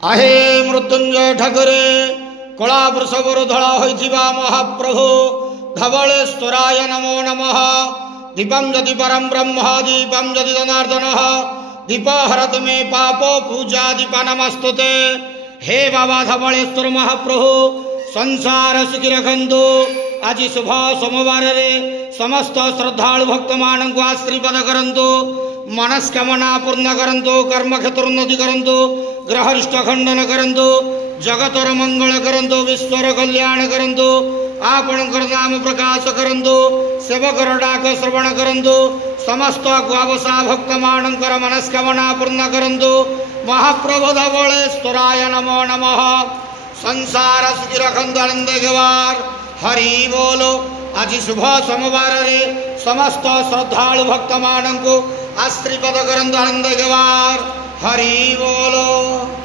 आहे मृत्युंजय ठाकुरे कला वृषभर धड़ा होइथिबा महाप्रभु धवलेश्वराय नमो नमः। दीपम जदि परम ब्रह्म दीपम जदि जनार्दन दीप हरत मे पाप पूजा दीप नमस्तुते। हे बाबा धवलेश्वर महाप्रभु संसार सुखी रखंतु। आज शुभ सोमवार रे समस्त श्रद्धालु भक्त मान को आशीर्वाद करंतु। मनस्कामना पूर्ण करंतु। कर्म क्षेत्र उन्नति करंतु। ग्रहरिष्ट खंडन करंतु। जगतर मंगल करंतु। विश्वर कल्याण करंतु। आपणकर नाम प्रकाश करंतु। सेवकर डाक श्रवण करंतु। समस्त ग्वावसा भक्त मानकर मनस्कामना पूर्ण करंतु। महाप्रभु धवलेश्वराय नमो नमः। संसार सुखी रखंतु आनंद गवार हरि बोलो। आज शुभ सोमवार रे समस्त श्रद्धालु भक्त मान को आशीर्वाद करंतु आनंद गवार हरि बोलो।